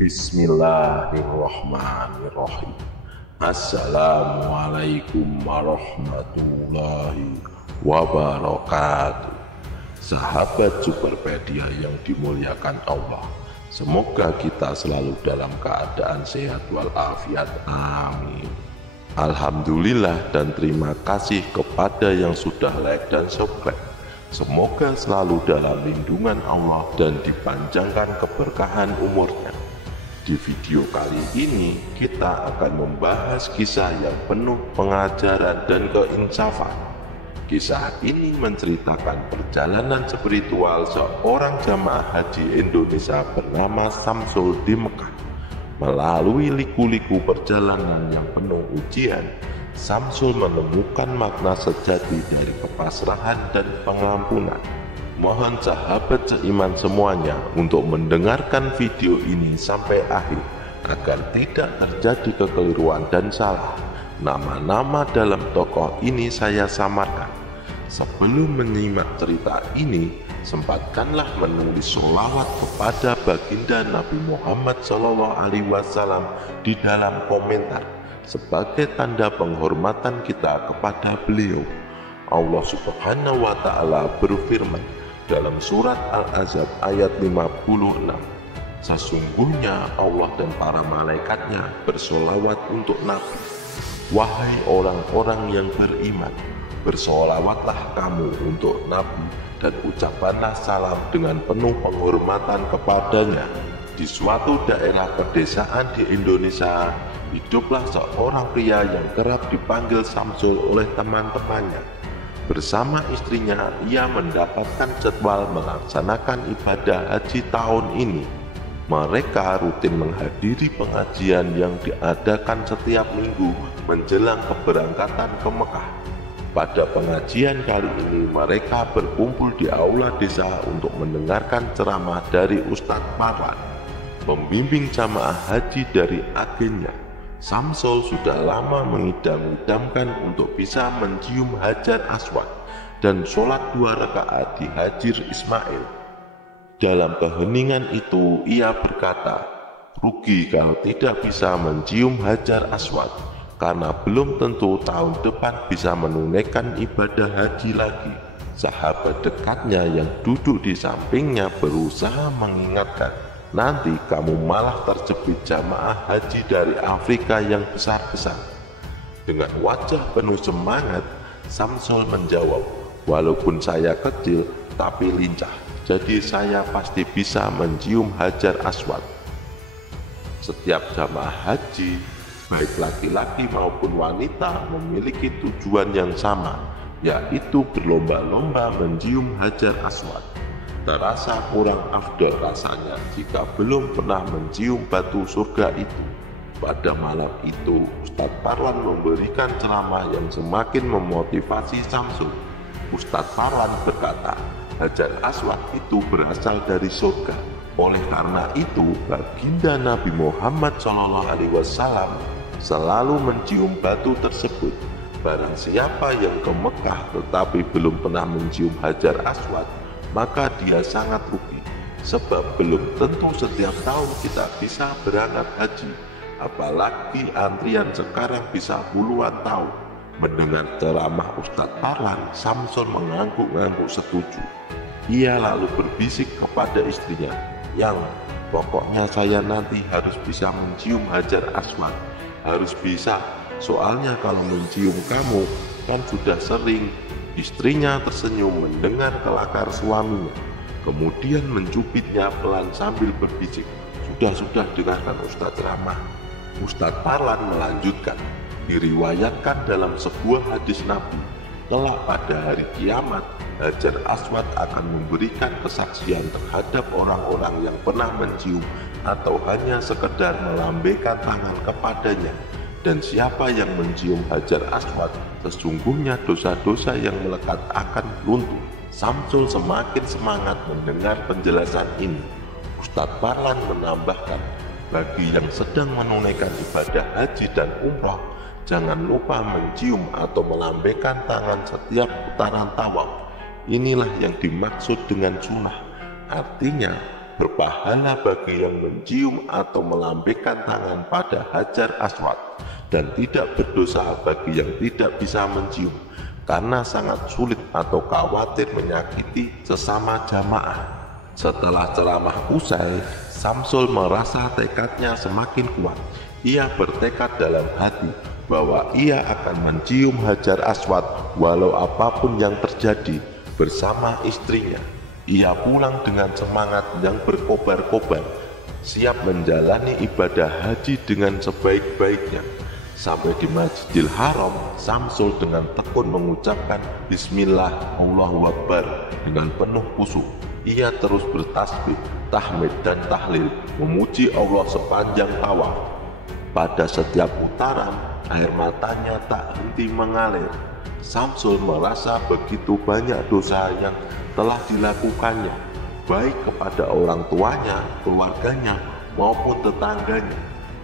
Bismillahirrahmanirrahim. Assalamualaikum warahmatullahi wabarakatuh. Sahabat Superpedia yang dimuliakan Allah, semoga kita selalu dalam keadaan sehat walafiat. Amin. Alhamdulillah dan terima kasih kepada yang sudah like dan subscribe. Semoga selalu dalam lindungan Allah dan dipanjangkan keberkahan umurnya. Di video kali ini kita akan membahas kisah yang penuh pengajaran dan keinsafan. Kisah ini menceritakan perjalanan spiritual seorang jamaah haji Indonesia bernama Samsul di Mekah. Melalui liku-liku perjalanan yang penuh ujian, Samsul menemukan makna sejati dari kepasrahan dan pengampunan. Mohon sahabat seiman semuanya untuk mendengarkan video ini sampai akhir agar tidak terjadi kekeliruan dan salah. Nama-nama dalam tokoh ini saya samarkan. Sebelum menyimak cerita ini, sempatkanlah menulis sholawat kepada baginda Nabi Muhammad SAW di dalam komentar sebagai tanda penghormatan kita kepada beliau. Allah Subhanahu wa Ta'ala berfirman dalam surat Al-Ahzab ayat 56, sesungguhnya Allah dan para malaikatnya bersolawat untuk Nabi. Wahai orang-orang yang beriman, bersolawatlah kamu untuk Nabi dan ucapkanlah salam dengan penuh penghormatan kepadanya. Di suatu daerah pedesaan di Indonesia, hiduplah seorang pria yang kerap dipanggil Samsul oleh teman-temannya. Bersama istrinya, ia mendapatkan jadwal melaksanakan ibadah haji tahun ini. Mereka rutin menghadiri pengajian yang diadakan setiap minggu menjelang keberangkatan ke Mekah. Pada pengajian kali ini, mereka berkumpul di aula desa untuk mendengarkan ceramah dari Ustadz Marwan, pembimbing jamaah haji dari agennya. Samsul sudah lama mengidam-idamkan untuk bisa mencium Hajar Aswad dan sholat 2 rakaat di Hajir Ismail. Dalam keheningan itu ia berkata, rugi kalau tidak bisa mencium Hajar Aswad, karena belum tentu tahun depan bisa menunaikan ibadah haji lagi. Sahabat dekatnya yang duduk di sampingnya berusaha mengingatkan, nanti kamu malah terjepit jamaah haji dari Afrika yang besar-besar. Dengan wajah penuh semangat, Samsul menjawab, walaupun saya kecil tapi lincah, jadi saya pasti bisa mencium Hajar Aswad. Setiap jamaah haji, baik laki-laki maupun wanita, memiliki tujuan yang sama, yaitu berlomba-lomba mencium Hajar Aswad. Terasa kurang afdol rasanya jika belum pernah mencium batu surga itu. Pada malam itu, Ustadz Parwan memberikan ceramah yang semakin memotivasi Samsul. Ustadz Parwan berkata, Hajar Aswad itu berasal dari surga. Oleh karena itu, baginda Nabi Muhammad SAW selalu mencium batu tersebut. Barang siapa yang ke Mekah tetapi belum pernah mencium Hajar Aswad, maka dia sangat rugi, sebab belum tentu setiap tahun kita bisa berangkat haji, apalagi antrian sekarang bisa puluhan tahun. Mendengar ceramah Ustadz Parwan, Samsul mengangguk-angguk setuju. Ia lalu berbisik kepada istrinya, yang pokoknya saya nanti harus bisa mencium Hajar Aswad, harus bisa, soalnya kalau mencium kamu kan sudah sering. Istrinya tersenyum mendengar kelakar suaminya, kemudian mencubitnya pelan sambil berbisik, sudah dengarkan Ustadz ceramah. Ustadz Parwan melanjutkan, diriwayatkan dalam sebuah hadis Nabi, kelak pada hari kiamat, Hajar Aswad akan memberikan kesaksian terhadap orang-orang yang pernah mencium atau hanya sekedar melambaikan tangan kepadanya. Dan siapa yang mencium Hajar Aswad, sesungguhnya dosa-dosa yang melekat akan runtuh. Samsul semakin semangat mendengar penjelasan ini. Ustadz Parwan menambahkan, bagi yang sedang menunaikan ibadah haji dan umrah, jangan lupa mencium atau melambaikan tangan setiap putaran tawaf. Inilah yang dimaksud dengan sunnah. Artinya, berpahala bagi yang mencium atau melambaikan tangan pada Hajar Aswad, dan tidak berdosa bagi yang tidak bisa mencium karena sangat sulit atau khawatir menyakiti sesama jamaah. Setelah ceramah usai, Samsul merasa tekadnya semakin kuat. Ia bertekad dalam hati bahwa ia akan mencium Hajar Aswad walau apapun yang terjadi bersama istrinya. Ia pulang dengan semangat yang berkobar-kobar, siap menjalani ibadah haji dengan sebaik-baiknya. Sampai di Masjidil Haram, Samsul dengan tekun mengucapkan Bismillah Allahu Akbar dengan penuh khusyuk. Ia terus bertasbih, tahmid dan tahlil, memuji Allah sepanjang tawaf. Pada setiap putaran, air matanya tak henti mengalir. Samsul merasa begitu banyak dosa yang telah dilakukannya, baik kepada orang tuanya, keluarganya, maupun tetangganya.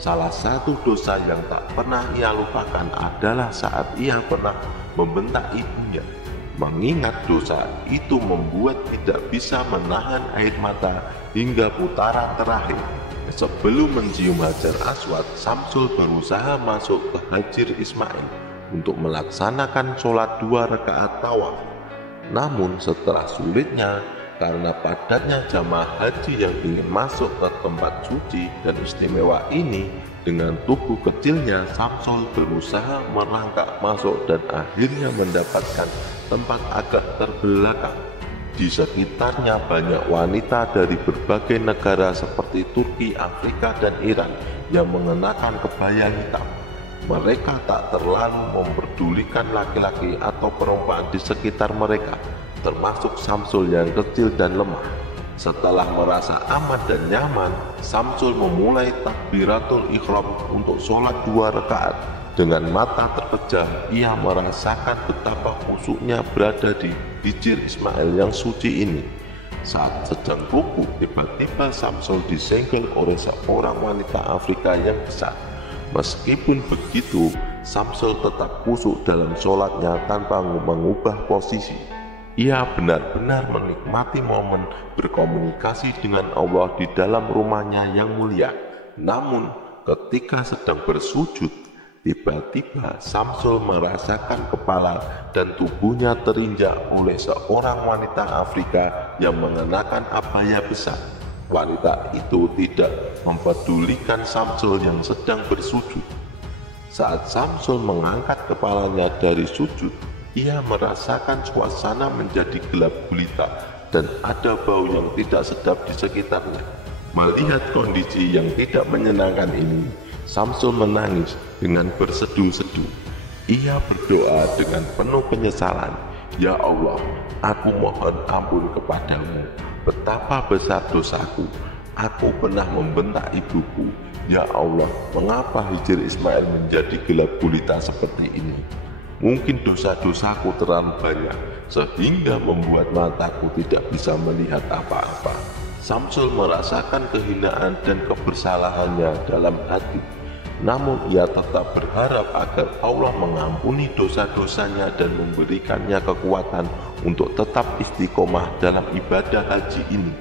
Salah satu dosa yang tak pernah ia lupakan adalah saat ia pernah membentak ibunya. Mengingat dosa itu membuat tidak bisa menahan air mata hingga putaran terakhir. Sebelum mencium Hajar Aswad, Samsul berusaha masuk ke Hijr Ismail untuk melaksanakan sholat 2 rakaat tawaf. Namun setelah sulitnya, karena padatnya jamaah haji yang ingin masuk ke tempat suci dan istimewa ini, dengan tubuh kecilnya Samsul berusaha merangkak masuk dan akhirnya mendapatkan tempat agak terbelakang. Di sekitarnya banyak wanita dari berbagai negara seperti Turki, Afrika, dan Iran yang mengenakan kebaya hitam. Mereka tak terlalu memperdulikan laki-laki atau perempuan di sekitar mereka, termasuk Samsul yang kecil dan lemah. Setelah merasa aman dan nyaman, Samsul memulai takbiratul ihram untuk sholat 2 rakaat. Dengan mata terpejam, ia merasakan betapa khusyuknya berada di Hijr Ismail yang suci ini. Saat sedang rukuk, tiba-tiba Samsul disenggol oleh seorang wanita Afrika yang besar. Meskipun begitu, Samsul tetap khusyuk dalam sholatnya tanpa mengubah posisi. Ia benar-benar menikmati momen berkomunikasi dengan Allah di dalam rumahnya yang mulia. Namun, ketika sedang bersujud, tiba-tiba Samsul merasakan kepala dan tubuhnya terinjak oleh seorang wanita Afrika yang mengenakan abaya besar. Wanita itu tidak mempedulikan Samsul yang sedang bersujud. Saat Samsul mengangkat kepalanya dari sujud, ia merasakan suasana menjadi gelap gulita dan ada bau yang tidak sedap di sekitarnya. Melihat kondisi yang tidak menyenangkan ini, Samsul menangis dengan bersedu-sedu. Ia berdoa dengan penuh penyesalan, "Ya Allah, aku mohon ampun kepadamu. Betapa besar dosaku. Aku pernah membentak ibuku. Ya Allah, mengapa Hijr Ismail menjadi gelap gulita seperti ini? Mungkin dosa-dosaku terlalu banyak, sehingga membuat mataku tidak bisa melihat apa-apa." Samsul merasakan kehinaan dan kebersalahannya dalam hati. Namun ia tetap berharap agar Allah mengampuni dosa-dosanya dan memberikannya kekuatan untuk tetap istiqomah dalam ibadah haji ini.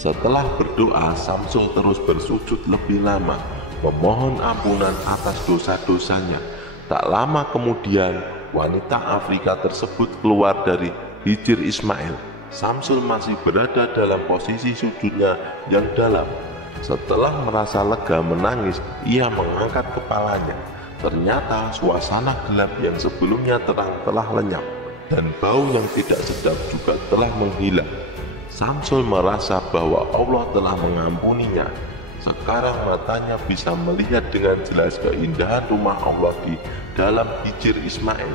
Setelah berdoa, Samsul terus bersujud lebih lama, memohon ampunan atas dosa-dosanya. Tak lama kemudian, wanita Afrika tersebut keluar dari Hijr Ismail. Samsul masih berada dalam posisi sujudnya yang dalam. Setelah merasa lega menangis, ia mengangkat kepalanya. Ternyata suasana gelap yang sebelumnya terang telah lenyap, dan bau yang tidak sedap juga telah menghilang. Samsul merasa bahwa Allah telah mengampuninya. Sekarang matanya bisa melihat dengan jelas keindahan rumah Allah di dalam Hijr Ismail.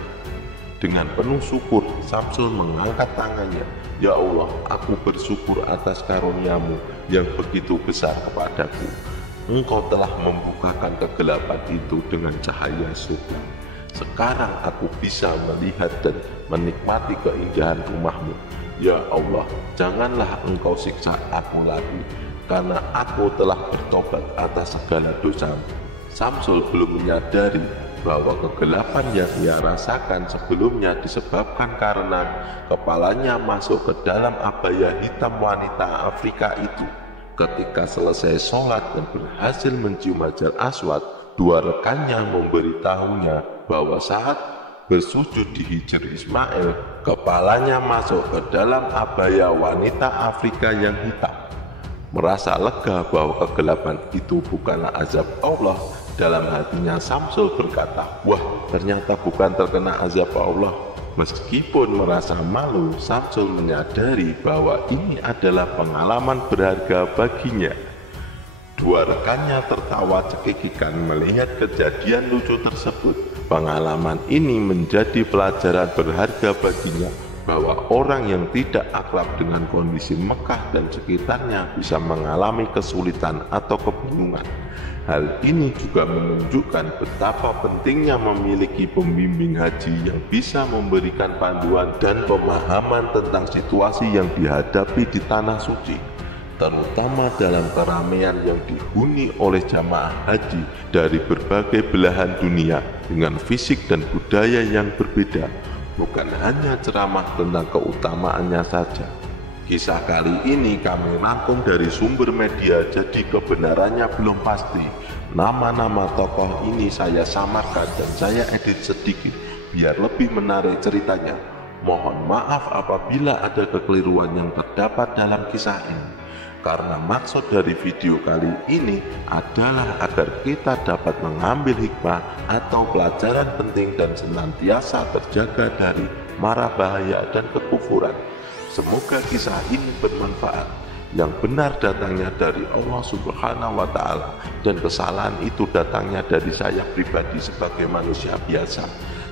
Dengan penuh syukur, Samsul mengangkat tangannya. "Ya Allah, aku bersyukur atas karunia-Mu yang begitu besar kepadaku. Engkau telah membukakan kegelapan itu dengan cahaya surga. Sekarang aku bisa melihat dan menikmati keindahan rumah-Mu. Ya Allah, janganlah Engkau siksa aku lagi, karena aku telah bertobat atas segala dosa." Samsul belum menyadari bahwa kegelapan yang ia rasakan sebelumnya disebabkan karena kepalanya masuk ke dalam abaya hitam wanita Afrika itu. Ketika selesai sholat dan berhasil mencium Hajar Aswad, dua rekannya memberitahunya bahwa saat bersujud di hijr Ismail, kepalanya masuk ke dalam abaya wanita Afrika yang hitam. Merasa lega bahwa kegelapan itu bukanlah azab Allah, dalam hatinya Samsul berkata, "Wah, ternyata bukan terkena azab Allah." Meskipun merasa malu, Samsul menyadari bahwa ini adalah pengalaman berharga baginya. Dua rekannya tertawa cekikikan melihat kejadian lucu tersebut. Pengalaman ini menjadi pelajaran berharga baginya bahwa orang yang tidak akrab dengan kondisi Mekah dan sekitarnya bisa mengalami kesulitan atau kebingungan. Hal ini juga menunjukkan betapa pentingnya memiliki pembimbing haji yang bisa memberikan panduan dan pemahaman tentang situasi yang dihadapi di tanah suci, terutama dalam keramaian yang dihuni oleh jamaah haji dari berbagai belahan dunia dengan fisik dan budaya yang berbeda. Bukan hanya ceramah tentang keutamaannya saja. Kisah kali ini kami rangkum dari sumber media, jadi kebenarannya belum pasti. Nama-nama tokoh ini saya samarkan dan saya edit sedikit biar lebih menarik ceritanya. Mohon maaf apabila ada kekeliruan yang terdapat dalam kisah ini, karena maksud dari video kali ini adalah agar kita dapat mengambil hikmah atau pelajaran penting dan senantiasa terjaga dari mara bahaya dan kekufuran. Semoga kisah ini bermanfaat. Yang benar datangnya dari Allah Subhanahu wa Ta'ala, dan kesalahan itu datangnya dari saya pribadi sebagai manusia biasa.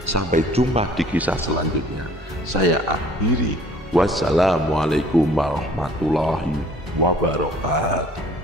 Sampai jumpa di kisah selanjutnya. Saya akhiri. Wassalamualaikum warahmatullahi wabarakatuh.